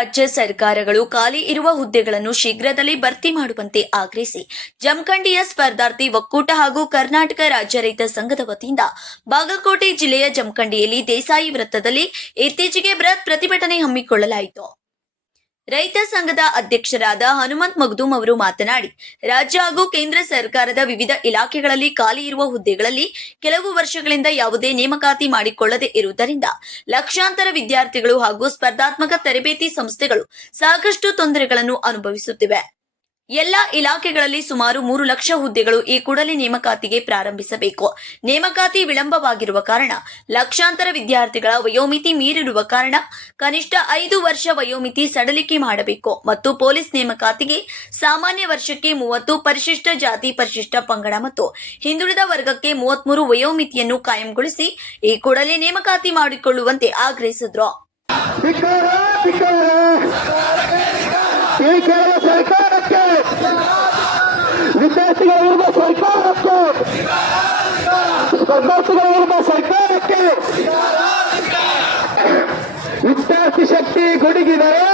ರಾಜ್ಯ ಸರ್ಕಾರಗಳು ಖಾಲಿ ಇರುವ ಹುದ್ದೆಗಳನ್ನು ಶೀಘ್ರದಲ್ಲೇ ಭರ್ತಿ ಮಾಡುವಂತೆ ಆಗ್ರಹಿಸಿ. ಜಮಖಂಡಿಯ ಸ್ಪರ್ಧಾರ್ಥಿ ಒಕ್ಕೂಟ ಹಾಗೂ ಕರ್ನಾಟಕ ರಾಜ್ಯ ರೈತ ಸಂಘದ ವತಿಯಿಂದ ಬಾಗಲಕೋಟೆ ಜಿಲ್ಲೆಯ ಜಮಖಂಡಿಯಲ್ಲಿ ದೇಸಾಯಿ ವೃತ್ತದಲ್ಲಿ ಇತ್ತೀಚೆಗೆ ಬೃಹತ್ ಪ್ರತಿಭಟನೆ ಹಮ್ಮಿಕೊಳ್ಳಲಾಯಿತು. ರೈತ ಸಂಘದ ಅಧ್ಯಕ್ಷರಾದ ಹನುಮಂತ್ ಮಗ್ದೂಮ್ ಅವರು ಮಾತನಾಡಿ, ರಾಜ್ಯ ಹಾಗೂ ಕೇಂದ್ರ ಸರ್ಕಾರದ ವಿವಿಧ ಇಲಾಖೆಗಳಲ್ಲಿ ಖಾಲಿ ಇರುವ ಹುದ್ದೆಗಳಲ್ಲಿ ಕೆಲವು ವರ್ಷಗಳಿಂದ ಯಾವುದೇ ನೇಮಕಾತಿ ಮಾಡಿಕೊಳ್ಳದೆ ಇರುವುದರಿಂದ ಲಕ್ಷಾಂತರ ವಿದ್ಯಾರ್ಥಿಗಳು ಹಾಗೂ ಸ್ಪರ್ಧಾತ್ಮಕ ತರಬೇತಿ ಸಂಸ್ಥೆಗಳು ಸಾಕಷ್ಟು ತೊಂದರೆಗಳನ್ನು ಅನುಭವಿಸುತ್ತಿವೆ. ಎಲ್ಲ ಇಲಾಖೆಗಳಲ್ಲಿ ಸುಮಾರು ಮೂರು ಲಕ್ಷ ಹುದ್ದೆಗಳು ಈ ಕೂಡಲೇ ನೇಮಕಾತಿಗೆ ಪ್ರಾರಂಭಿಸಬೇಕು. ನೇಮಕಾತಿ ವಿಳಂಬವಾಗಿರುವ ಕಾರಣ ಲಕ್ಷಾಂತರ ವಿದ್ಯಾರ್ಥಿಗಳ ವಯೋಮಿತಿ ಮೀರಿರುವ ಕಾರಣ ಕನಿಷ್ಠ ಐದು ವರ್ಷ ವಯೋಮಿತಿ ಸಡಲಿಕೆ ಮಾಡಬೇಕು ಮತ್ತು ಪೊಲೀಸ್ ನೇಮಕಾತಿಗೆ ಸಾಮಾನ್ಯ ವರ್ಷಕ್ಕೆ ಮೂವತ್ತು ಪರಿಶಿಷ್ಟ ಜಾತಿ ಪರಿಶಿಷ್ಟ ಪಂಗಡ ಮತ್ತು ಹಿಂದುಳಿದ ವರ್ಗಕ್ಕೆ ಮೂವತ್ಮೂರು ವಯೋಮಿತಿಯನ್ನು ಕಾಯಂಗೊಳಿಸಿ ಈ ಕೂಡಲೇ ನೇಮಕಾತಿ ಮಾಡಿಕೊಳ್ಳುವಂತೆ ಆಗ್ರಹಿಸಿದ್ರು ಧಿಕ್ಕಾರ ಧಿಕ್ಕಾರ ಈ ಕೇರಳ ಸರ್ಕಾರಕ್ಕೆ ವಿದ್ಯಾರ್ಥಿಗಳ ವಿರುದ್ಧ ಸರ್ಕಾರಕ್ಕೆ ಸ್ಪರ್ಧಾರ್ಥಿಗಳ ವಿರುದ್ಧ ಸರ್ಕಾರಕ್ಕೆ ವಿದ್ಯಾರ್ಥಿ ಶಕ್ತಿ ಗುಡುಗಿದರೆ,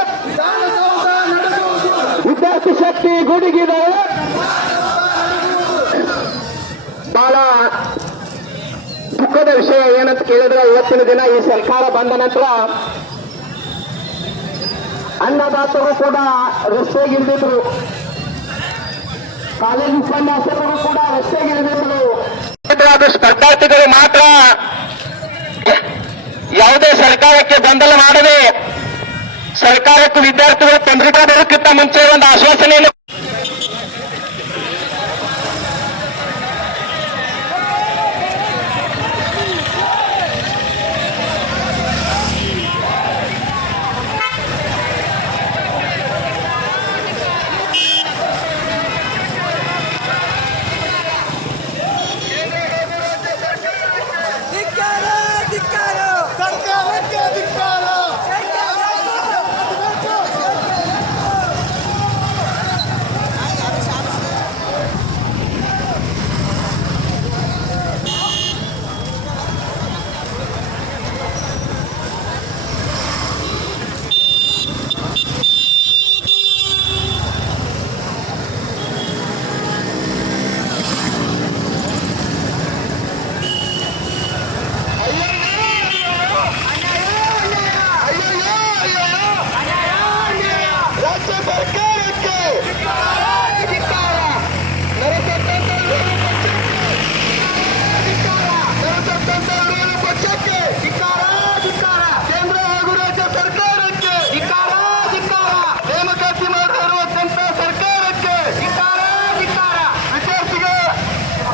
ವಿದ್ಯಾರ್ಥಿ ಶಕ್ತಿ ಗುಡುಗಿದರೆ ಬಹಳ ದುಃಖದ ವಿಷಯ ಏನಂತ ಕೇಳಿದ್ರೆ ಇವತ್ತಿನ ದಿನ ಈ ಸರ್ಕಾರ ಬಂದ ನಂತರ ಅನ್ನದಾತರು ಕೂಡ ರಸ್ತೆಗಿಳಿದಿದ್ರು ಕಾಲೇಜು ಉಪನ್ಯಾಸಕರು ಕೂಡ ರಸ್ತೆಗಿಳಿದಿದ್ರು ಅದು ಸ್ಪರ್ಧಾರ್ಥಿಗಳು ಮಾತ್ರ ಯಾವುದೇ ಸರ್ಕಾರಕ್ಕೆ ಗೊಂದಲ ಮಾಡದೆ ಸರ್ಕಾರಕ್ಕೆ ವಿದ್ಯಾರ್ಥಿಗಳು ತೊಂದರೆ ಬರೋಕ್ಕಿಂತ ಮುಂಚೆ ಒಂದು ಆಶ್ವಾಸನೆಯನ್ನು ಧಿಕ್ಕಾರ ಧಿಕ್ಕಾರ ಸರ್ಕಾರಕ್ಕೆ ಧಿಕ್ಕಾರ ರಾಜ್ಯ ಸರ್ಕಾರಕ್ಕೆ ಧಿಕ್ಕಾರ ನರಸತ್ತಂತ ನರಸತ್ತಂತ ಪಕ್ಷಕ್ಕೆ ಧಿಕ್ಕಾರ ಧಿಕ್ಕಾರ ಕೇಂದ್ರ ಹಾಗೂ ರಾಜ್ಯ ಸರ್ಕಾರಕ್ಕೆ ಧಿಕ್ಕಾರ ಧಿಕ್ಕಾರ ನೇಮಕಾತಿ ಮಾಡದೇ ಇರುವಂತ ಸರ್ಕಾರಕ್ಕೆ ಧಿಕ್ಕಾರ ಧಿಕ್ಕಾರ ವಿದ್ಯಾರ್ಥಿಗಳ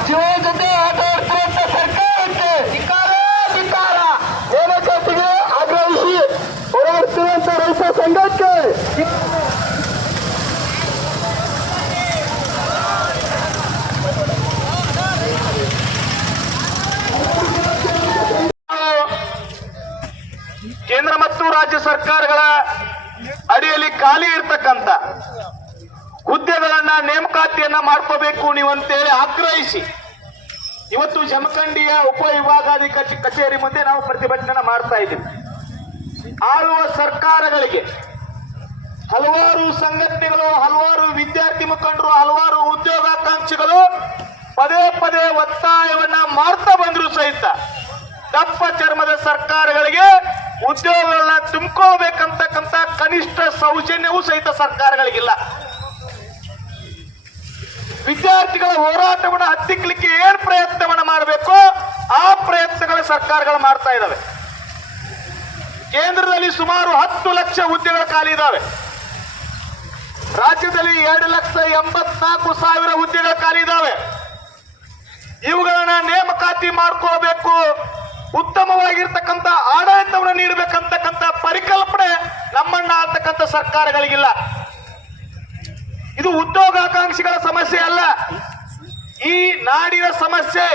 ಜೀವ ಜೊತೆ ಆಟ ಆಡ್ತಿರುವಂತ ಸರ್ಕಾರಕ್ಕೆ ಧಿಕ್ಕಾರ ಧಿಕ್ಕಾರ ನೇಮಕಾತಿಗೆ ಆಗ್ರಹಿಸಿ ಹೋರಾಡ್ತಿರುವಂತ ರೈತ ಸಂಘಕ್ಕೆ ಕೇಂದ್ರ ಮತ್ತು ರಾಜ್ಯ ಸರ್ಕಾರಗಳ ಅಡಿಯಲ್ಲಿ ಖಾಲಿ ಇರ್ತಕ್ಕಂಥ ಹುದ್ದೆಗಳನ್ನ ನೇಮಕಾತಿಯನ್ನ ಮಾಡ್ಕೋಬೇಕು ನೀವು ಅಂತೇಳಿ ಆಗ್ರಹಿಸಿ. ಇವತ್ತು ಜಮಖಂಡಿಯ ಉಪ ವಿಭಾಗಾಧಿಕಾರಿ ಕಚೇರಿ ಮುಂದೆ ನಾವು ಪ್ರತಿಭಟನೆ ಮಾಡ್ತಾ ಇದ್ದೀವಿ. ಆಳುವ ಸರ್ಕಾರಗಳಿಗೆ ಹಲವಾರು ಸಂಘಟನೆಗಳು, ಹಲವಾರು ವಿದ್ಯಾರ್ಥಿ ಮುಖಂಡರು, ಹಲವಾರು ಉದ್ಯೋಗಾಕಾಂಕ್ಷಿಗಳು ಪದೇ ಪದೇ ಒತ್ತಾಯವನ್ನ ಮಾಡ್ತಾ ಬಂದ್ರು ಸಹಿತ. ದಪ್ಪ ಚರ್ಮದ ಸರ್ಕಾರಗಳಿಗೆ ಉದ್ಯೋಗಗಳನ್ನ ತುಂಬಿಕೊಳ್ಬೇಕಂತಕ್ಕಂತ ಕನಿಷ್ಠ ಸೌಜನ್ಯವೂ ಸಹಿತ ಸರ್ಕಾರಗಳಿಗಿಲ್ಲ. ವಿದ್ಯಾರ್ಥಿಗಳ ಹೋರಾಟವನ್ನು ಹತ್ತಿಕ್ಲಿಕ್ಕೆ ಏನ್ ಪ್ರಯತ್ನವನ್ನ ಮಾಡಬೇಕು? ಆ ಪ್ರಯತ್ನಗಳ ಸರ್ಕಾರಗಳು ಮಾಡ್ತಾ ಇದ್ದಾವೆ ಕೇಂದ್ರದಲ್ಲಿ ಸುಮಾರು ಹತ್ತು ಲಕ್ಷ ಹುದ್ದೆಗಳ ಖಾಲಿ ಇದ್ದಾವೆ ರಾಜ್ಯದಲ್ಲಿ ಎರಡು ಲಕ್ಷ ಎಂಬತ್ನಾಲ್ಕು ಸಾವಿರ ಹುದ್ದೆಗಳ ಖಾಲಿ ಇದ್ದಾವೆ ಇವುಗಳನ್ನ ನೇಮಕಾತಿ ಮಾಡ್ಕೋಬೇಕು ಉತ್ತಮವಾಗಿರ್ತಕ್ಕಂಥ ಆಡಳಿತವನ್ನು ನೀಡಬೇಕಂತಕ್ಕಂಥ ಪರಿಕಲ್ಪನೆ ನಮ್ಮಣ್ಣ ಆಗ್ತಕ್ಕಂಥ ಸರ್ಕಾರಗಳಿಗಿಲ್ಲ. ಇದು ಉದ್ಯೋಗಾಕಾಂಕ್ಷಿಗಳ ಸಮಸ್ಯೆ ಅಲ್ಲ. ಈ ನಾಡಿನ ಸಮಸ್ಯೆ,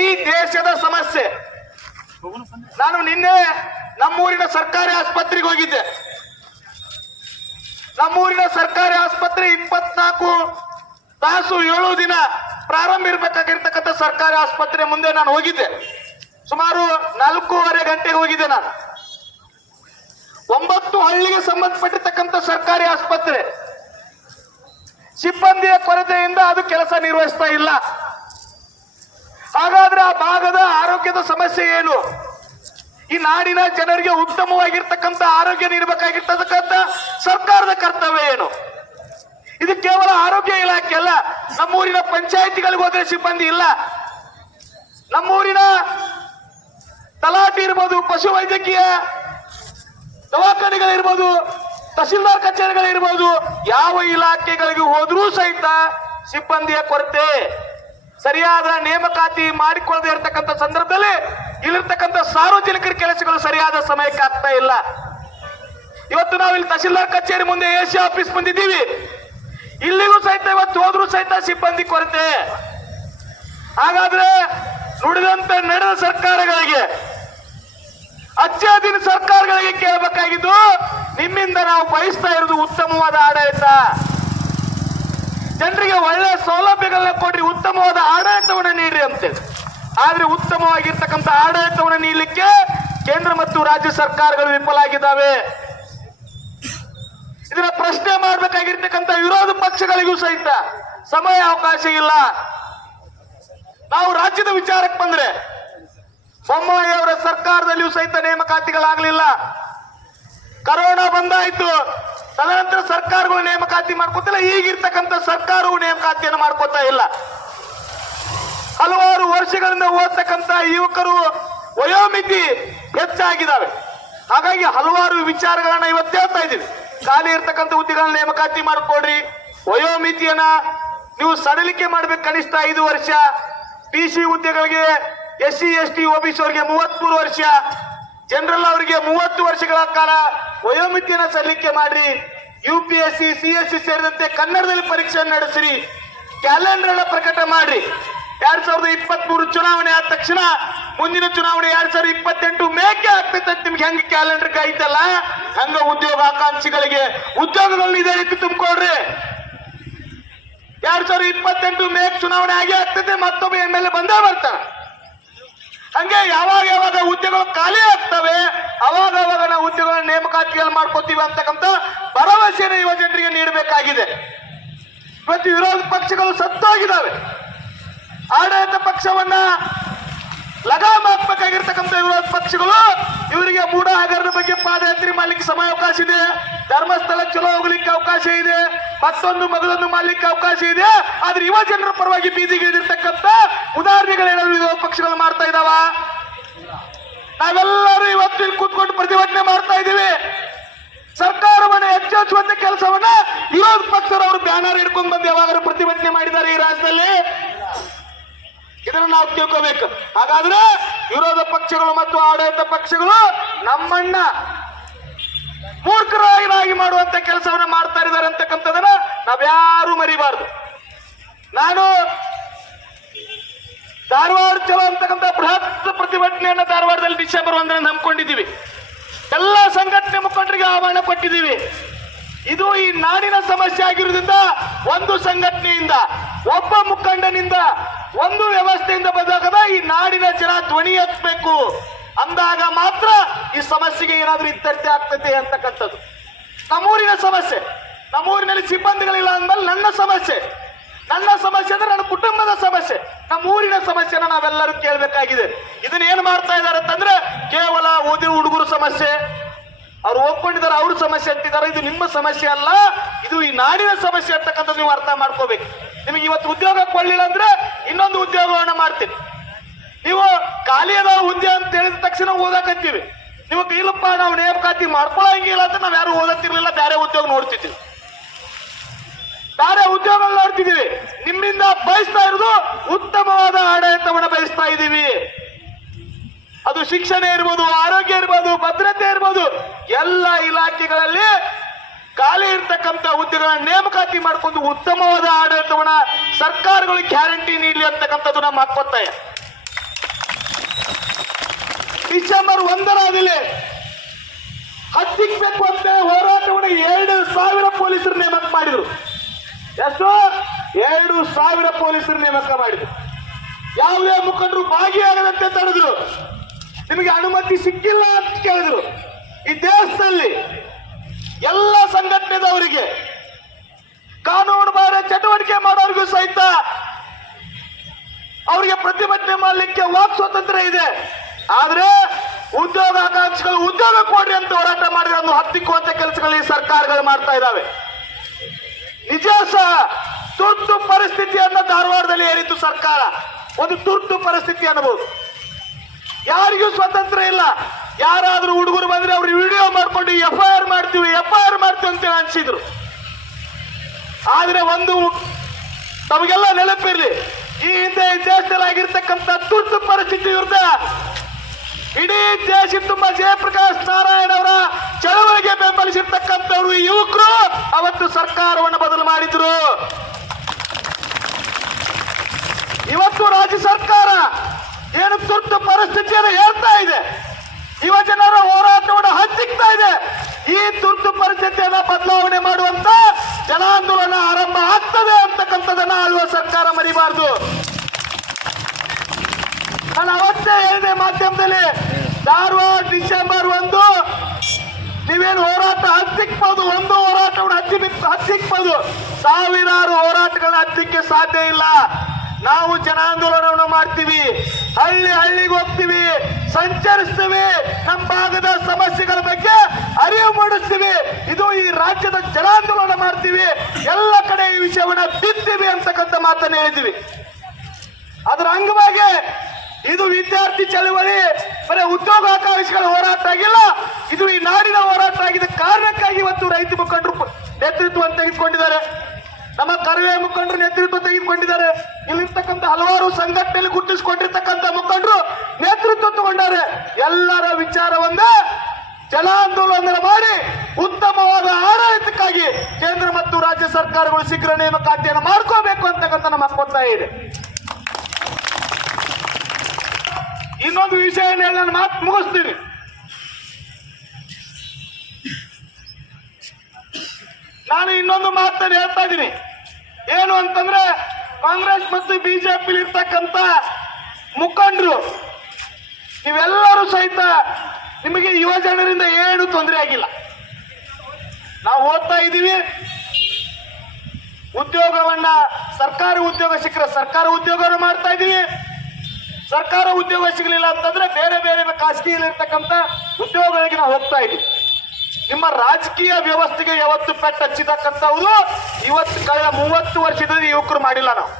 ಈ ದೇಶದ ಸಮಸ್ಯೆ. ನಾನು ನಿನ್ನೆ ನಮ್ಮೂರಿನ ಸರ್ಕಾರಿ ಆಸ್ಪತ್ರೆಗೆ ಹೋಗಿದ್ದೆ. ನಮ್ಮೂರಿನ ಸರ್ಕಾರಿ ಆಸ್ಪತ್ರೆ ಇಪ್ಪತ್ನಾಲ್ಕು ತಾಸು ಏಳು ದಿನ ಪ್ರಾರಂಭ ಇರ್ಬೇಕಾಗಿರ್ತಕ್ಕಂಥ ಸರ್ಕಾರಿ ಆಸ್ಪತ್ರೆ ಮುಂದೆ ನಾನು ಹೋಗಿದ್ದೆ. ಸುಮಾರು ನಾಲ್ಕೂವರೆ ಗಂಟೆಗೆ ಹೋಗಿದ್ದೆ ನಾನು. ಒಂಬತ್ತು ಹಳ್ಳಿಗೆ ಸಂಬಂಧಪಟ್ಟಿರ್ತಕ್ಕಂಥ ಸರ್ಕಾರಿ ಆಸ್ಪತ್ರೆ. ಸಿಬ್ಬಂದಿಯ ಕೊರತೆಯಿಂದ ಅದು ಕೆಲಸ ನಿರ್ವಹಿಸ್ತಾ ಇಲ್ಲ. ಹಾಗಾದ್ರೆ ಆ ಭಾಗದ ಆರೋಗ್ಯದ ಸಮಸ್ಯೆ ಏನು? ಈ ನಾಡಿನ ಜನರಿಗೆ ಉತ್ತಮವಾಗಿರ್ತಕ್ಕಂಥ ಆರೋಗ್ಯ ನೀಡಬೇಕಾಗಿರ್ತಕ್ಕಂಥ ಸರ್ಕಾರದ ಕರ್ತವ್ಯ ಏನು? ಇದು ಕೇವಲ ಆರೋಗ್ಯ ಇಲಾಖೆ ಅಲ್ಲ, ನಮ್ಮೂರಿನ ಪಂಚಾಯಿತಿಗಳಿಗೆ ಹೋದ್ರೆ ಸಿಬ್ಬಂದಿ ಇಲ್ಲ. ನಮ್ಮೂರಿನ ತಲಾಟಿ ಇರ್ಬೋದು, ಪಶುವೈದ್ಯಕೀಯ ದವಾಖಾನೆಗಳಿರ್ಬೋದು, ತಹಸೀಲ್ದಾರ್ ಕಚೇರಿಗಳಿರ್ಬೋದು, ಯಾವ ಇಲಾಖೆಗಳಿಗೆ ಹೋದ್ರೂ ಸಹಿತ ಸಿಬ್ಬಂದಿಯ ಕೊರತೆ. ಸರಿಯಾದ ನೇಮಕಾತಿ ಮಾಡಿಕೊಳ್ಳದೆ ಇರತಕ್ಕಂಥ ಸಂದರ್ಭದಲ್ಲಿ ಇಲ್ಲಿರ್ತಕ್ಕಂಥ ಸಾರ್ವಜನಿಕರ ಕೆಲಸಗಳು ಸರಿಯಾದ ಸಮಯಕ್ಕೆ ಆಗ್ತಾ ಇಲ್ಲ. ಇವತ್ತು ನಾವು ಇಲ್ಲಿ ತಹಶೀಲ್ದಾರ್ ಕಚೇರಿ ಮುಂದೆ ಎ ಸಿ ಆಫೀಸ್ ಬಂದಿದ್ದೀವಿ. ಇಲ್ಲಿಗೂ ಸಹಿತ ಇವತ್ತು ಹೋದ್ರೂ ಸಹಿತ ಸಿಬ್ಬಂದಿ ಕೊರತೆ. ಹಾಗಾದ್ರೆ ನುಡಿದಂತೆ ನಡೆದ ಸರ್ಕಾರಗಳಿಗೆ ಅಚ್ಚಾದಿನ ಸರ್ಕಾರಗಳಿಗೆ ಕೇಳಬೇಕಾಗಿದ್ದು, ನಿಮ್ಮಿಂದ ನಾವು ಬಯಸ್ತಾ ಇರೋದು ಉತ್ತಮವಾದ ಆಡಳಿತ. ಜನರಿಗೆ ಒಳ್ಳೆ ಸೌಲಭ್ಯಗಳನ್ನ ಕೊಡ್ರಿ, ಉತ್ತಮವಾದ ಆಡಳಿತವನ್ನು ನೀಡ್ರಿ ಅಂತೇಳಿ. ಆದ್ರೆ ಉತ್ತಮವಾಗಿರ್ತಕ್ಕಂಥ ಆಡಳಿತವನ್ನು ನೀಡಲಿಕ್ಕೆ ಕೇಂದ್ರ ಮತ್ತು ರಾಜ್ಯ ಸರ್ಕಾರಗಳು ವಿಫಲಾಗಿದ್ದಾವೆ ಇದರ ಪ್ರಶ್ನೆ ಮಾಡಬೇಕಾಗಿರ್ತಕ್ಕಂಥ ವಿರೋಧ ಪಕ್ಷಗಳಿಗೂ ಸಹಿತ ಸಮಯ ಅವಕಾಶ ಇಲ್ಲ. ನಾವು ರಾಜ್ಯದ ವಿಚಾರಕ್ಕೆ ಬಂದ್ರೆ ಬೊಮ್ಮಾಯಿ ಅವರ ಸರ್ಕಾರದಲ್ಲಿಯೂ ಸಹಿತ ನೇಮಕಾತಿಗಳಾಗಲಿಲ್ಲ. ಕರೋನಾ ಬಂದಾಯ್ತು. ತದನಂತರ ಸರ್ಕಾರಗಳು ನೇಮಕಾತಿ ಮಾಡ್ಕೊತಿಲ್ಲ. ಈಗಿರ್ತಕ್ಕಂಥ ಸರ್ಕಾರವು ನೇಮಕಾತಿಯನ್ನು ಮಾಡ್ಕೋತಾ ಇಲ್ಲ. ಹಲವಾರು ವರ್ಷಗಳಿಂದ ಓದ್ತಕ್ಕಂಥ ಯುವಕರು ವಯೋಮಿತಿ ಹೆಚ್ಚಾಗಿದ್ದಾವೆ. ಹಾಗಾಗಿ ಹಲವಾರು ವಿಚಾರಗಳನ್ನ ಇವತ್ತು ಹೇಳ್ತಾ ಇದ್ದೀವಿ. ಖಾಲಿ ಇರ್ತಕ್ಕಂಥ ಹುದ್ದೆಗಳನ್ನ ನೇಮಕಾತಿ ಮಾಡಿಕೊಡ್ರಿ ವಯೋಮಿತಿಯನ್ನ ನೀವು ಸಡಲಿಕೆ ಮಾಡ್ಬೇಕು ಕನಿಷ್ಠ ಐದು ವರ್ಷ. ಪಿ ಸಿ ಹುದ್ದೆಗಳಿಗೆ S C S T OBC ಅವರಿಗೆ ಮೂವತ್ಮೂರು ವರ್ಷ. ಜನರಲ್ ಅವರಿಗೆ ಮೂವತ್ತು ವರ್ಷಗಳ ಕಾಲ ವಯೋಮಿತಿಯನ್ನ ಸಲ್ಲಿಕೆ ಮಾಡ್ರಿ. U P S C C S C ಸೇರಿದಂತೆ ಕನ್ನಡದಲ್ಲಿ ಪರೀಕ್ಷೆ ನಡೆಸಿರಿ. ಕ್ಯಾಲೆಂಡರ್ ಪ್ರಕಟ ಮಾಡ್ರಿ. ಎರಡ್ ಸಾವಿರದ ಇಪ್ಪತ್ತ್ ಮೂರು ಚುನಾವಣೆ ಆದ ತಕ್ಷಣ ಮುಂದಿನ ಚುನಾವಣೆ ಎರಡ್ ಸಾವಿರದ ಇಪ್ಪತ್ತೆಂಟು ಮೇಕೆ ಆಗ್ತೈತೆ ನಿಮ್ಗೆ ಹೆಂಗ್ ಕ್ಯಾಲೆಂಡರ್ ಕಾಯ್ತಲ್ಲ? ಹಂಗ ಉದ್ಯೋಗ ಆಕಾಂಕ್ಷಿಗಳಿಗೆ ಉದ್ಯೋಗಗಳನ್ನ ಇದೇ ರೀತಿ ತುಂಬಿಕೊಡ್ರಿ ಎರಡ್ ಸಾವಿರದ ಇಪ್ಪತ್ತೆಂಟು ಮೇಕ್ ಚುನಾವಣೆ ಆಗೇ ಆಗ್ತದೆ, ಮತ್ತೊಬ್ಬ ಎಂ ಎಲ್ ಎ ಬಂದೇ ಬರ್ತಾನೆ. ಹಂಗೆ ಯಾವಾಗ ಯಾವಾಗ ಹುದ್ದೆಗಳು ಖಾಲಿ ಆಗ್ತವೆ ಅವಾಗ ಅವಾಗ ನಾವು ಹುದ್ದೆಗಳ ನೇಮಕಾತಿಗಳು ಮಾಡ್ಕೋತೀವಿ ಅಂತಕ್ಕಂಥ ಭರವಸೆಯನ್ನು ಯುವ ಜನರಿಗೆ ನೀಡಬೇಕಾಗಿದೆ. ಇವತ್ತು ವಿರೋಧ ಪಕ್ಷಗಳು ಸತ್ತೋಗಿದ್ದಾವೆ. ಆಡಳಿತ ಪಕ್ಷವನ್ನ ಲಗಾಮ್ ಹಾಕ್ಬೇಕಾಗಿರ್ತಕ್ಕಂಥ ವಿರೋಧ ಪಕ್ಷಗಳು ಇವರಿಗೆ ಮೂಡ ಹಗರಣ ಬಗ್ಗೆ ಪಾದಯಾತ್ರೆ ಮಾಡ್ಲಿಕ್ಕೆ ಸಮಯ ಅವಕಾಶ ಇದೆ. ಧರ್ಮಸ್ಥಳ ಚಲೋ ಹೋಗ್ಲಿಕ್ಕೆ ಅವಕಾಶ ಇದೆ. ಮತ್ತೊಂದು ಮಗದೊಂದು ಮಾಡ್ಲಿಕ್ಕೆ ಅವಕಾಶ ಇದೆ. ಆದ್ರೆ ಯುವ ಜನರ ಪರವಾಗಿ ಬೀದಿಗೆ ಇಳಿದಿರ್ತಕ್ಕಂಥ ಪಕ್ಷಗಳು ಮಾಡ್ತಾ ಇದಾವ? ನಾವೆಲ್ಲರೂ ಇವತ್ತು ಇಲ್ಲಿ ಕೂತ್ಕೊಂಡು ಪ್ರತಿಭಟನೆ ಮಾಡ್ತಾ ಇದ್ದೀವಿ. ಸರ್ಕಾರವನ್ನು ಎಚ್ಚೆಚ್ಚುವಂತ ಕೆಲಸವನ್ನ ವಿರೋಧ ಪಕ್ಷದವರು ಬ್ಯಾನರ್ ಹಿಡ್ಕೊಂಡು ಬಂದು ಯಾವಾಗಲೂ ಪ್ರತಿಭಟನೆ ಮಾಡಿದ್ದಾರೆ ಈ ರಾಜ್ಯದಲ್ಲಿ? ಇದನ್ನು ನಾವು ತಿಳ್ಕೋಬೇಕು. ಹಾಗಾದ್ರೆ ವಿರೋಧ ಪಕ್ಷಗಳು ಮತ್ತು ಆಡಳಿತ ಪಕ್ಷಗಳು ನಮ್ಮಣ್ಣ ಮೂರ್ಖರಾಗಿ ಮಾಡುವಂತ ಕೆಲಸವನ್ನ ಮಾಡ್ತಾ ಇದ್ದಾರೆ ಅಂತಕ್ಕಂಥದನ್ನ ನಾವ್ಯಾರು ಮರಿಬಾರ್ದು. ನಾನು ಧಾರವಾಡ ಚಲೋ ಅಂತಕ್ಕಂಥ ಬೃಹತ್ ಪ್ರತಿಭಟನೆಯನ್ನು ಧಾರವಾಡದಲ್ಲಿ ಡಿಸೆಂಬರ್ ಒಂದರಂದು ಹಮ್ಮಿಕೊಂಡಿದ್ದೀವಿ. ಎಲ್ಲ ಸಂಘಟನೆ ಮುಖಂಡರಿಗೆ ಆಹ್ವಾನ ಕೊಟ್ಟಿದ್ದೀವಿ. ಇದು ಈ ನಾಡಿನ ಸಮಸ್ಯೆ ಆಗಿರುವುದರಿಂದ ಒಂದು ಸಂಘಟನೆಯಿಂದ, ಒಬ್ಬ ಮುಖಂಡನಿಂದ, ಒಂದು ವ್ಯವಸ್ಥೆಯಿಂದ ಬಂದಾಗದ ಈ ನಾಡಿನ ಜನ ಧ್ವನಿ ಎತ್ತಬೇಕು. ಅಂದಾಗ ಮಾತ್ರ ಈ ಸಮಸ್ಯೆಗೆ ಏನಾದರೂ ಇತ್ಯರ್ಥ ಆಗ್ತದೆ ಅಂತಕ್ಕಂಥದ್ದು. ನಮ್ಮೂರಿನ ಸಮಸ್ಯೆ. ನಮ್ಮೂರಿನಲ್ಲಿ ಸಿಬ್ಬಂದಿಗಳಿಲ್ಲ ಅಂದ್ಮೇಲೆ ನನ್ನ ಸಮಸ್ಯೆ. ನನ್ನ ಸಮಸ್ಯೆ ಅಂದ್ರೆ ನನ್ನ ಕುಟುಂಬದ ಸಮಸ್ಯೆ. ನಮ್ಮ ಊರಿನ ಸಮಸ್ಯೆನ ನಾವೆಲ್ಲರೂ ಕೇಳಬೇಕಾಗಿದೆ. ಇದನ್ನ ಏನ್ ಮಾಡ್ತಾ ಇದ್ದಾರೆ ಅಂತಂದ್ರೆ, ಕೇವಲ ಓದಿ ಹುಡುಗರು ಸಮಸ್ಯೆ, ಅವ್ರು ಒಪ್ಕೊಂಡಿದ್ದಾರೆ ಅವ್ರ ಸಮಸ್ಯೆ ಅಂತಿದ್ದಾರೆ, ಇದು ನಿಮ್ಮ ಸಮಸ್ಯೆ ಅಲ್ಲ, ಇದು ಈ ನಾಡಿನ ಸಮಸ್ಯೆ ಅಂತಕ್ಕಂಥದ್ದು ನೀವು ಅರ್ಥ ಮಾಡ್ಕೋಬೇಕು. ನಿಮಗೆ ಇವತ್ತು ಉದ್ಯೋಗ ಕೊಡ್ಲಿಲ್ಲ ಅಂದ್ರೆ ಇನ್ನೊಂದು ಉದ್ಯೋಗವನ್ನು ಮಾಡ್ತೀನಿ. ನೀವು ಖಾಲಿ ಅದ ಹುದ್ದೆ ಅಂತ ಹೇಳಿದ ತಕ್ಷಣ ಓದಕತ್ತೀವಿ ನೀವು ಇಲ್ಲಪ್ಪ ನಾವು ನೇಮಕಾತಿ ಮಾಡ್ಕೊಳಂಗಿಲ್ಲ ಅಂತ ನಾವು ಯಾರು ಓದತ್ತಿರ್ಲಿಲ್ಲ, ಬೇರೆ ಉದ್ಯೋಗ ನೋಡ್ತಿದ್ವಿ. ಬೇರೆ ಉದ್ಯೋಗ ನೋಡ್ತಿದ್ದೀವಿ. ನಿಮ್ಮಿಂದ ಬಯಸ್ತಾ ಇರೋದು ಉತ್ತಮವಾದ ಆಡಳಿತವನ್ನು ಬಯಸ್ತಾ ಇದ್ದೀವಿ. ಅದು ಶಿಕ್ಷಣ ಇರ್ಬೋದು, ಆರೋಗ್ಯ ಇರ್ಬೋದು, ಭದ್ರತೆ ಇರ್ಬೋದು, ಎಲ್ಲ ಇಲಾಖೆಗಳಲ್ಲಿ ಖಾಲಿ ಇರ್ತಕ್ಕಂಥ ಹುದ್ದೆಗಳನ್ನ ನೇಮಕಾತಿ ಮಾಡ್ಕೊಂಡು ಉತ್ತಮವಾದ ಆಡಳಿತವನ್ನ ಸರ್ಕಾರಗಳು ಗ್ಯಾರಂಟಿ ನೀಡಲಿ ಅಂತಕ್ಕಂಥದ್ದು ನಮ್ಮ ಹಕ್ಕೊತ್ತಾಯ ಡಿಸೆಂಬರ್ ಒಂದರ ಹತ್ತಿಕ್ಬೇಕು ಅಂತ ಹೋರಾಟವನ್ನು ಎರಡು ಸಾವಿರ ಪೊಲೀಸರು ನೇಮಕ ಮಾಡಿದ್ರು. ಎಷ್ಟು ಎರಡು ಸಾವಿರ ಪೊಲೀಸರು ನೇಮಕ ಮಾಡಿದ್ರು. ಯಾವುದೇ ಮುಖಂಡರು ಭಾಗಿಯಾಗದಂತೆ ತಡೆದ್ರು. ನಿಮಗೆ ಅನುಮತಿ ಸಿಕ್ಕಿಲ್ಲ ಅಂತ ಕೇಳಿದ್ರು. ಈ ದೇಶದಲ್ಲಿ ಎಲ್ಲ ಸಂಘಟನೆದವರಿಗೆ ಕಾನೂನು ಬಾರ ಚಟುವಟಿಕೆ ಮಾಡೋರಿಗೂ ಸಹಿತ ಅವರಿಗೆ ಪ್ರತಿಭಟನೆ ಮಾಡಲಿಕ್ಕೆ ವಾಕ್ ಸ್ವಾತಂತ್ರ್ಯ ಇದೆ. ಆದ್ರೆ ಉದ್ಯೋಗಾಕಾಂಕ್ಷಿಗಳು ಉದ್ಯೋಗ ಕೊಡ್ರಿ ಅಂತ ಹೋರಾಟ ಮಾಡಿದ್ರೆ ಒಂದು ಹತ್ತಿಕ್ಕುವಂತ ಕೆಲಸಗಳು ಈ ಸರ್ಕಾರಗಳು ಮಾಡ್ತಾ ಇದ್ದಾವೆ. ನಿಜ ಸಹ ತುರ್ತು ಪರಿಸ್ಥಿತಿಯನ್ನ ಧಾರವಾಡದಲ್ಲಿ ಏರಿತು ಸರ್ಕಾರ? ಒಂದು ತುರ್ತು ಪರಿಸ್ಥಿತಿ ಅನ್ನಬಹುದು. ಯಾರಿಗೂ ಸ್ವತಂತ್ರ ಇಲ್ಲ. ಯಾರಾದ್ರೂ ಹುಡುಗರು ಬಂದ್ರೆ ಅವ್ರು ವಿಡಿಯೋ ಮಾಡ್ಕೊಂಡು ಎಫ್ ಐ ಆರ್ ಮಾಡ್ತೀವಿ ಎಫ್ ಐ ಆರ್ ಮಾಡ್ತೀವಿ ಅಂತ ಅನ್ಸಿದ್ರು. ಆದ್ರೆ ಒಂದು ತಮಗೆಲ್ಲ ನೆನಪಿರ್ಲಿ, ಈ ಹಿಂದೆ ದೇಶದಲ್ಲಿ ಆಗಿರ್ತಕ್ಕಂಥ ತುರ್ತು ಪರಿಸ್ಥಿತಿ ವಿರುದ್ಧ ಇಡೀ ದೇಶ ತುಂಬಾ ಜಯಪ್ರಕಾಶ್ ನಾರಾಯಣ ಅವರ ಚಳವಳಿಗೆ ಬೆಂಬಲಿಸಿರ್ತಕ್ಕಂಥವ್ರು ಯುವಕರು. ಅವತ್ತು ಸರ್ಕಾರವನ್ನು ಬದಲು ಮಾಡಿದ್ರು. ಇವತ್ತು ರಾಜ್ಯ ಸರ್ಕಾರ ಏನು ತುರ್ತು ಪರಿಸ್ಥಿತಿಯನ್ನು ಹೇಳ್ತಾ ಇದೆ. ಯುವ ಜನರ ಹೋರಾಟವನ್ನು ಹಚ್ಚಿಕ್ತಾ ಇದೆ. ಈ ತುರ್ತು ಪರಿಸ್ಥಿತಿಯನ್ನ ಬದಲಾವಣೆ ಮಾಡುವಂತ ಜನಾಂದೋಲನ ಆರಂಭ ಆಗ್ತದೆ ಅಂತಕ್ಕಂಥದನ್ನ ಆಳುವ ಸರ್ಕಾರ ಮರಿಬಾರದು. ನಾನು ಅವತ್ತೇ ಹೇಳಿದೆ ಮಾಧ್ಯಮದಲ್ಲಿ ಧಾರವಾಡ ಡಿಸೆಂಬರ್ ಒಂದು. ನೀವೇನು ಹೋರಾಟ ಹತ್ತಿಕ್ಬೋದು, ಒಂದು ಹೋರಾಟವನ್ನು ಹತ್ತಿ ಹತ್ತಿಕ್ಬೋದು. ಸಾವಿರಾರು ಹೋರಾಟಗಳನ್ನ ಹತ್ತಿಕ್ಕೆ ಸಾಧ್ಯ ಇಲ್ಲ. ನಾವು ಜನಾಂದೋಲನವನ್ನು ಮಾಡ್ತೀವಿ, ಹಳ್ಳಿ ಹಳ್ಳಿಗೆ ಹೋಗ್ತೀವಿ, ಸಂಚರಿಸ್ತೀವಿ, ನಮ್ಮ ಭಾಗದ ಸಮಸ್ಯೆಗಳ ಬಗ್ಗೆ ಅರಿವು ಮೂಡಿಸ್ತೀವಿ. ಇದು ಈ ರಾಜ್ಯದ ಜನಾಂದೋಲನ ಮಾಡ್ತೀವಿ. ಎಲ್ಲ ಕಡೆ ಈ ವಿಷಯವನ್ನ ಬಿತ್ತೀವಿ ಅಂತಕ್ಕಂಥ ಮಾತನ್ನು ಹೇಳಿದ್ದೀವಿ. ಅದರ ಅಂಗವಾಗಿ ಇದು ವಿದ್ಯಾರ್ಥಿ ಚಳವಳಿ. ಬರೀ ಉದ್ಯೋಗಾಕಾಂಕ್ಷಿಗಳ ಹೋರಾಟ ಆಗಿಲ್ಲ, ಇದು ಈ ನಾಡಿನ ಹೋರಾಟ ಆಗಿದ್ದ ಕಾರಣಕ್ಕಾಗಿ ಇವತ್ತು ರೈತ ಮುಖಂಡರು ನೇತೃತ್ವವನ್ನು ತೆಗೆದುಕೊಂಡಿದ್ದಾರೆ. ನಮ್ಮ ಕರವೇ ಮುಖಂಡರು ನೇತೃತ್ವ ತೆಗೆದುಕೊಂಡಿದ್ದಾರೆ. ಇಲ್ಲಿರ್ತಕ್ಕಂಥ ಹಲವಾರು ಸಂಘಟನೆಯಲ್ಲಿ ಗುರುತಿಸಿಕೊಂಡಿರ್ತಕ್ಕಂಥ ಮುಖಂಡರು ನೇತೃತ್ವ ತಗೊಂಡಾರೆ. ಎಲ್ಲರ ವಿಚಾರವನ್ನ ಜನಾಂದೋಲನ ಮಾಡಿ ಉತ್ತಮವಾದ ಆಡಳಿತಕ್ಕಾಗಿ ಕೇಂದ್ರ ಮತ್ತು ರಾಜ್ಯ ಸರ್ಕಾರಗಳು ಶೀಘ್ರ ನೇಮಕಾತಿಯನ್ನು ಮಾಡ್ಕೋಬೇಕು ಅಂತಕ್ಕಂಥ ನಮ್ಮ ಒತ್ತಾಯ ಇದೆ. ಇನ್ನೊಂದು ವಿಷಯ ಹೇಳಿ ನಾನು ಮಾತು ಮುಗಿಸ್ತೀನಿ. ನಾನು ಇನ್ನೊಂದು ಮಾತನ್ನು ಹೇಳ್ತಾ ಇದ್ದೀನಿ. ಏನು ಅಂತಂದ್ರೆ, ಕಾಂಗ್ರೆಸ್ ಮತ್ತು ಬಿಜೆಪಿ ಇರ್ತಕ್ಕಂತ ಮುಖಂಡರು, ನೀವೆಲ್ಲರೂ ಸಹಿತ ನಿಮಗೆ ಯುವ ಜನರಿಂದ ಏನು ತೊಂದರೆ ಆಗಿಲ್ಲ. ನಾವು ಓದ್ತಾ ಇದ್ದೀವಿ. ಉದ್ಯೋಗವನ್ನ ಸರ್ಕಾರಿ ಉದ್ಯೋಗ ಸಿಕ್ಕರೆ ಸರ್ಕಾರ ಉದ್ಯೋಗವನ್ನು ಮಾಡ್ತಾ ಇದ್ದೀವಿ. ಸರ್ಕಾರ ಉದ್ಯೋಗ ಸಿಗಲಿಲ್ಲ ಅಂತಂದ್ರೆ ಬೇರೆ ಬೇರೆ ಖಾಸಗಿಯಲ್ಲಿರ್ತಕ್ಕಂಥ ಉದ್ಯೋಗಗಳಿಗೆ ನಾವು ಹೋಗ್ತಾ ಇದ್ದೀವಿ. ನಿಮ್ಮ ರಾಜಕೀಯ ವ್ಯವಸ್ಥೆಗೆ ಯಾವತ್ತು ಪೆಟ್ಟು ಹಚ್ಚಿದಕ್ಕಂಥವ್ರು ಇವತ್ತು ಕಳೆದ ಮೂವತ್ತು ವರ್ಷದಲ್ಲಿ ಯುವಕರು ಮಾಡಿಲ್ಲ ನಾವು.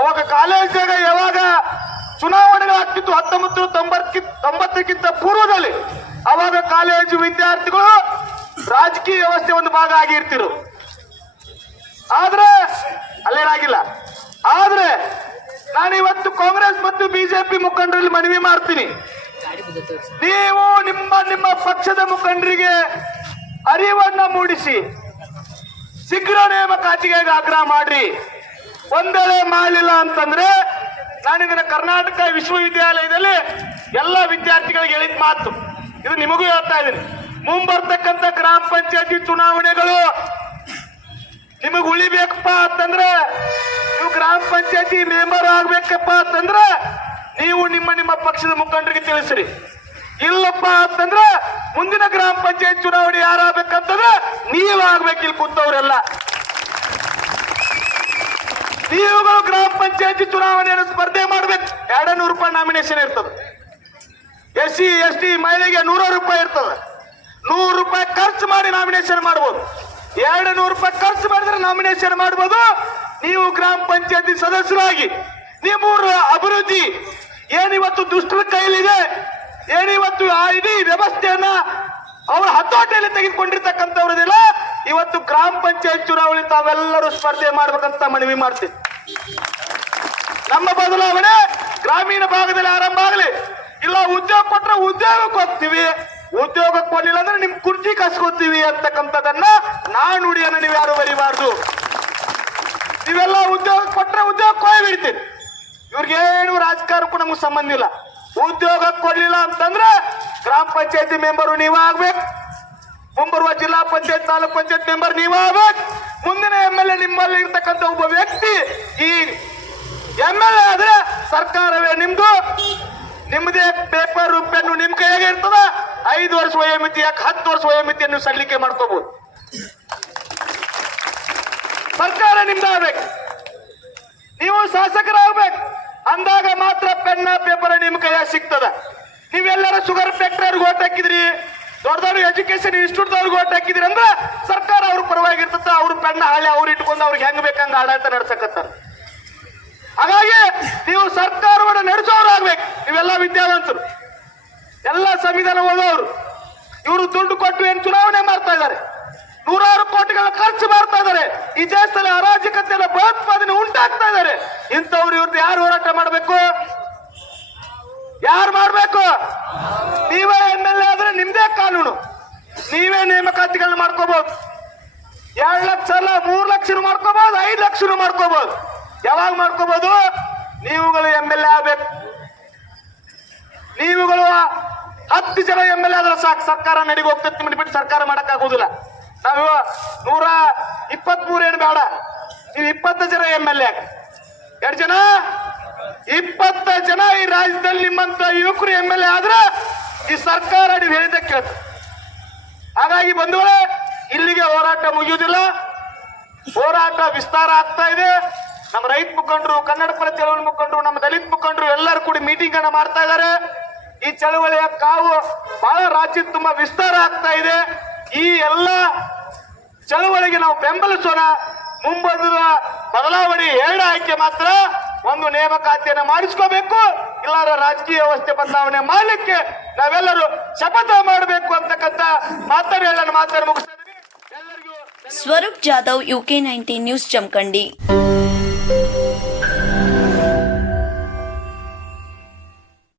ಅವಾಗ ಕಾಲೇಜಾಗ ಯಾವಾಗ ಚುನಾವಣೆಗಳಾಗ್ತಿತ್ತು ಹತ್ತೊಂಬತ್ತು ತೊಂಬತ್ತಕ್ಕಿ ತೊಂಬತ್ತಕ್ಕಿಂತ ಪೂರ್ವದಲ್ಲಿ, ಅವಾಗ ಕಾಲೇಜು ವಿದ್ಯಾರ್ಥಿಗಳು ರಾಜಕೀಯ ವ್ಯವಸ್ಥೆ ಒಂದು ಭಾಗ ಆಗಿರ್ತಿರು ಆದ್ರೆ ಅಲ್ಲೇನಾಗಿಲ್ಲ. ಆದ್ರೆ ನಾನು ಇವತ್ತು ಕಾಂಗ್ರೆಸ್ ಮತ್ತು ಬಿಜೆಪಿ ಮುಖಂಡರಲ್ಲಿ ಮನವಿ ಮಾಡ್ತೀನಿ. ನೀವು ನಿಮ್ಮ ನಿಮ್ಮ ಪಕ್ಷದ ಮುಖಂಡರಿಗೆ ಅರಿವನ್ನ ಮೂಡಿಸಿ, ಶೀಘ್ರ ನೇಮಕಾತಿಗೆ ಆಗ್ರಹ ಮಾಡ್ರಿ. ಒಂದ್ ವೇಳೆ ಮಾಡಲಿಲ್ಲ ಅಂತಂದ್ರೆ ನಾನು ಇದನ್ನ ಕರ್ನಾಟಕ ವಿಶ್ವವಿದ್ಯಾಲಯದಲ್ಲಿ ಎಲ್ಲ ವಿದ್ಯಾರ್ಥಿಗಳಿಗೆ ಹೇಳಿದ ಮಾತು. ಇದು ನಿಮಗೂ ಹೇಳ್ತಾ ಇದ್ದೀನಿ. ಮುಂಬರ್ತಕ್ಕಂಥ ಗ್ರಾಮ ಪಂಚಾಯತಿ ಚುನಾವಣೆಗಳು ನಿಮಗೆ ಉಳಿಬೇಕಪ್ಪ ಅಂತಂದ್ರೆ ನೀವು ಗ್ರಾಮ ಪಂಚಾಯತಿ ಮೆಂಬರ್ ಆಗ್ಬೇಕಪ್ಪ ಅಂತಂದ್ರೆ ನೀವು ನಿಮ್ಮ ನಿಮ್ಮ ಪಕ್ಷದ ಮುಖಂಡರಿಗೆ ತಿಳಿಸ್ರಿ. ಇಲ್ಲಪ್ಪ ಅಂತಂದ್ರೆ ಮುಂದಿನ ಗ್ರಾಮ ಪಂಚಾಯತ್ ಚುನಾವಣೆ ಯಾರಾಗ್ಬೇಕಂತಂದ್ರ ನೀವಾಗ್ಬೇಕು ಇಲ್ಲಿ ಕೂತವ್ರೆಲ್ಲ. ನೀವುಗಳು ಗ್ರಾಮ ಪಂಚಾಯತಿ ಚುನಾವಣೆಯನ್ನು ಸ್ಪರ್ಧೆ ಮಾಡ್ಬೇಕು. ಎರಡು ನೂರು ರೂಪಾಯಿ ನಾಮಿನೇಷನ್ ಇರ್ತದೆ. ಎಸ್ ಸಿ ಎಸ್ ಟಿ ಮಹಿಳೆಗೆ ನೂರ ರೂಪಾಯಿ ಇರ್ತದೆ. ನೂರು ರೂಪಾಯಿ ಖರ್ಚು ಮಾಡಿ ನಾಮಿನೇಷನ್ ಮಾಡ್ಬೋದು. ಎರಡು ನೂರು ರೂಪಾಯಿ ಖರ್ಚು ಮಾಡಿದ್ರೆ ನಾಮಿನೇಷನ್ ಮಾಡ್ಬೋದು. ನೀವು ಗ್ರಾಮ ಪಂಚಾಯತಿ ಸದಸ್ಯರಾಗಿ ನಿಮ್ಮೂರ ಅಭಿವೃದ್ಧಿ ಏನಿವತ್ತು ದುಷ್ಟರ ಕೈಲಿದೆ ಏನಿವತ್ತು ಆ ಇಡೀ ವ್ಯವಸ್ಥೆಯನ್ನ ಅವರ ಹತೋಟಿಯಲ್ಲಿ ತೆಗೆದುಕೊಂಡಿರ್ತಕ್ಕಂಥವ್ರದಿಲ್ಲ ಇವತ್ತು ಗ್ರಾಮ ಪಂಚಾಯತ್ ಚುನಾವಣೆ ತಾವೆಲ್ಲರೂ ಸ್ಪರ್ಧೆ ಮಾಡ್ಬೇಕಂತ ಮನವಿ ಮಾಡ್ತೀವಿ. ನಮ್ಮ ಬದಲಾವಣೆ ಗ್ರಾಮೀಣ ಭಾಗದಲ್ಲಿ ಆರಂಭ ಆಗಲಿ, ಇಲ್ಲ ಉದ್ಯೋಗ ಕೊಟ್ಟರೆ ಉದ್ಯೋಗಕ್ಕೆ ಹೋಗ್ತೀವಿ. ಉದ್ಯೋಗಕ್ಕೆ ಕೊಡ್ಲಿಲ್ಲ ಅಂದ್ರೆ ನಿಮ್ ಕುರ್ಚಿ ಕಸ್ಕೋತೀವಿ ಅಂತಕ್ಕಂಥದನ್ನ ನಾನುಡಿಯನ್ನು ನೀವು ಯಾರು ಬರಿಬಾರ್ದು ನೀವೆಲ್ಲ ಉದ್ಯೋಗ ಕೊಟ್ರೆ ಉದ್ಯೋಗ ಕೊಯ್ ಬಿಡ್ತೀರಿ ಇವ್ರಿಗೇನು ರಾಜಕಾರಣಕ್ಕೂ ನಮ್ಗೆ ಸಂಬಂಧ ಇಲ್ಲ. ಉದ್ಯೋಗ ಕೊಡ್ಲಿಲ್ಲ ಅಂತಂದ್ರೆ ಗ್ರಾಮ ಪಂಚಾಯತಿ ಮೆಂಬರು ನೀವ್ ಆಗ್ಬೇಕು. ಮುಂಬರುವ ಜಿಲ್ಲಾ ಪಂಚಾಯತ್, ತಾಲೂಕ್ ಪಂಚಾಯತ್ ಮೆಂಬರ್ ನೀವ್ ಆಗ್ಬೇಕು. ಮುಂದಿನ ಎಂ ಎಲ್ ಎ ನಿಮ್ಮಲ್ಲಿ ಇರ್ತಕ್ಕಂಥ ಒಬ್ಬ ವ್ಯಕ್ತಿ ಈ ಎಂ ಎಲ್ ಎ ಆದ್ರೆ ಸರ್ಕಾರವೇ ನಿಮ್ದು. ನಿಮ್ಮದೇ ಪೇಪರ್ ಪೆನ್ನು ನಿಮ್ ಕೈಯಾಗೆ ಇರ್ತದ. ಐದು ವರ್ಷ ವಯೋಮಿತಿ, ಯಾಕೆ ಹತ್ತು ವರ್ಷ ವಯೋಮಿತಿಯನ್ನು ಸಲ್ಲಿಕೆ ಮಾಡ್ಕೋಬಹುದು ಸರ್ಕಾರ ನಿಮ್ದಾಗಬೇಕು ನೀವು ಶಾಸಕರಾಗ್ಬೇಕು. ಅಂದಾಗ ಮಾತ್ರ ಪೆನ್ನ ಪೇಪರ್ ನಿಮ್ ಕೈಯಾಗ ಸಿಗ್ತದ. ನೀವೆಲ್ಲರ ಶುಗರ್ ಫ್ಯಾಕ್ಟರಿ ಓಟ್ ಹಾಕಿದ್ರಿ. ದೊಡ್ಡ ದೊಡ್ಡ ಎಜುಕೇಶನ್ ಇನ್ಸ್ಟಿಟ್ಯೂಟ್ ಅವ್ರಿಗೆ ಓಟ್ ಹಾಕಿದ್ರಿ ಅಂದ್ರೆ ಸರ್ಕಾರ ಅವ್ರ ಪರವಾಗಿರ್ತದ. ಅವ್ರ ಪೆನ್ನ ಹಾಳೆ ಅವ್ರು ಇಟ್ಕೊಂಡು ಅವ್ರಿಗೆ ಹೆಂಗ್ ಬೇಕಂಗ ಆಡಳಿತ ನಡ್ಸಕತ್ತಾರ. ಹಾಗಾಗಿ ನೀವು ಸರ್ಕಾರವನ್ನು ನಡೆಸೋರಾಗ್ಬೇಕು ನೀವೆಲ್ಲ ವಿದ್ಯಾವಂತರು. ಎಲ್ಲ ಸಂವಿಧಾನ ಓದೋರು. ಇವರು ದುಡ್ಡು ಕೊಟ್ಟು ಏನ್ ಚುನಾವಣೆ ಮಾಡ್ತಾ ಇದ್ದಾರೆ? ನೂರಾರು ಕೋಟಿಗಳ ಖರ್ಚು ಮಾಡ್ತಾ ಇದ್ದಾರೆ. ಈ ದೇಶದಲ್ಲಿ ಅರಾಜಕತೆಯ ಭಯೋತ್ಪಾದನೆ ಉಂಟಾಗ್ತಾ ಇದ್ದಾರೆ. ಇಂಥವ್ರು ಇವ್ರದ್ದು ಯಾರು ಹೋರಾಟ ಮಾಡಬೇಕು? ಯಾರು ಮಾಡಬೇಕು? ನೀವೇ ಎಂ ಎಲ್ ಎ ಆದ್ರೆ ನಿಮ್ದೇ ಕಾನೂನು. ನೀವೇ ನೇಮಕಾತಿಗಳನ್ನ ಮಾಡ್ಕೋಬಹುದು ಎರಡ್ ಲಕ್ಷ ಅಲ್ಲ, ಮೂರ್ ಲಕ್ಷ ಮಾಡ್ಕೋಬಹುದು ಐದು ಲಕ್ಷ ಮಾಡ್ಕೋಬಹುದು ಯಾವಾಗ ಮಾಡ್ಕೋಬಹುದು ನೀವುಗಳು ಎಂ ಎಲ್ ಎ ಆಗ್ಬೇಕು. ನೀವುಗಳು ಹತ್ತು ಜನ ಎಂ ಎಲ್ ಎ ಆದ್ರೆ ಸಾಕು. ಸರ್ಕಾರ ನಡಿಗೆ ನಿಮ್ಮನ್ನ ಬಿಟ್ಟು ಸರ್ಕಾರ ಮಾಡಕ್ ಆಗುದಿಲ್ಲ ನಾವು ನೂರ ಇಪ್ಪತ್ತ್ ಏನು ಬೇಡ. ನೀವು ಇಪ್ಪತ್ತು ಜನ ಎಂ ಎಲ್ ಎ. ಎರಡು ಜನ? ಇಪ್ಪತ್ತ ಜನ ಈ ರಾಜ್ಯದಲ್ಲಿ ನಿಮ್ಮಂತ ಯುವಕರು ಎಂ ಎಲ್ ಎ ಆದ್ರೆ ಈ ಸರ್ಕಾರ ನೀವು ಹೇಳಿದ ಕೇಳ್ತ. ಹಾಗಾಗಿ ಬಂಧುಗಳೇ, ಇಲ್ಲಿಗೆ ಹೋರಾಟ ಮುಗಿಯುವುದಿಲ್ಲ. ಹೋರಾಟ ವಿಸ್ತಾರ ಆಗ್ತಾ ಇದೆ. ನಮ್ಮ ರೈತ ಮುಖಂಡರು, ಕನ್ನಡ ಪರ ಚಳವಳಿ ಮುಖಂಡರು, ನಮ್ಮ ದಲಿತ ಮುಖಂಡರು ಎಲ್ಲರೂ ಕೂಡ ಮೀಟಿಂಗ್ ಅನ್ನ ಮಾಡ್ತಾ ಇದ್ದಾರೆ. ಈ ಚಳವಳಿಯ ಕಾವು ಬಹಳ ರಾಜ್ಯದ ತುಂಬಾ ವಿಸ್ತಾರ ಆಗ್ತಾ ಇದೆ. ಈ ಎಲ್ಲ ಚಳುವಳಿಗೆ ನಾವು ಬೆಂಬಲಿಸೋಣ. ಮುಂಬರುವ ಬದಲಾವಣೆ ಎರಡು ಆಯ್ಕೆ ಮಾತ್ರ. ಒಂದು ನೇಮಕಾತಿಯನ್ನು ಮಾಡಿಸ್ಕೋಬೇಕು ಇಲ್ಲಾರ ರಾಜಕೀಯ ವ್ಯವಸ್ಥೆ ಬದಲಾವಣೆ ಮಾಡಲಿಕ್ಕೆ ನಾವೆಲ್ಲರೂ ಶಪಥ ಮಾಡಬೇಕು ಅಂತಕ್ಕಂಥ ಮಾತನ್ನು ಹೇಳೋಣ. ಮಾತನ್ನು ಮುಗಿಸ್ತಾ Swaroop Jadhav UK nineteen news Jamkhandi